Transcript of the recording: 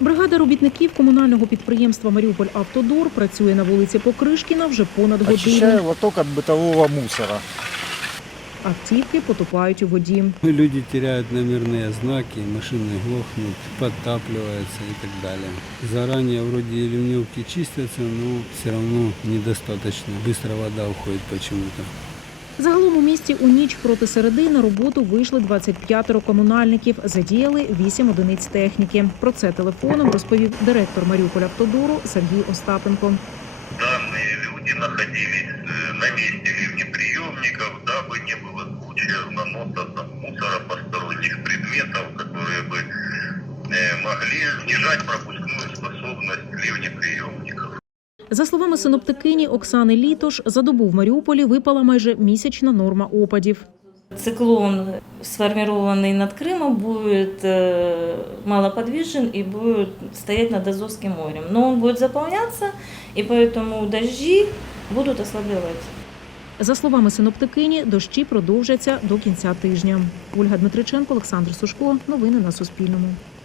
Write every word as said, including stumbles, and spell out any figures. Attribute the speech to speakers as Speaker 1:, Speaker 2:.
Speaker 1: Бригада робітників комунального підприємства «Маріуполь-Автодор» працює на вулиці Покришкіна вже понад годину.
Speaker 2: Очищаю лоток від битового мусора.
Speaker 1: Автівки потопають у воді.
Speaker 3: Люди теряют номерные знаки, машины глохнут, подтапливаются и так далее. Заранее вроде и ливневки чистятся, но все равно недостаточно. Быстро вода уходит почему-то.
Speaker 1: Загалом у місті у ніч проти середи на роботу вийшли двадцять п'ятеро комунальників, задіяли вісім одиниць техніки. Про це телефоном розповів директор «Маріуполь-Автодору» Сергій Остапенко.
Speaker 4: Данные люди находились на месте ливнеприемников, дабы не было случаев наноса там, мусора, посторонних предметов, которые бы могли снижать пропускную способность ливнеприемников.
Speaker 1: За словами синоптикині Оксани Літош, за добу в Маріуполі випала майже місячна норма опадів.
Speaker 5: Циклон, сформированный над Крымом, будет малоподвижен и будет стоять над Азовским морем. Но он будет заполняться, и поэтому дожди будут ослабевать.
Speaker 1: За словами синоптикині, дощі продовжаться до кінця тижня. Ольга Дмитриченко, Олександр Сушко. Новини на Суспільному.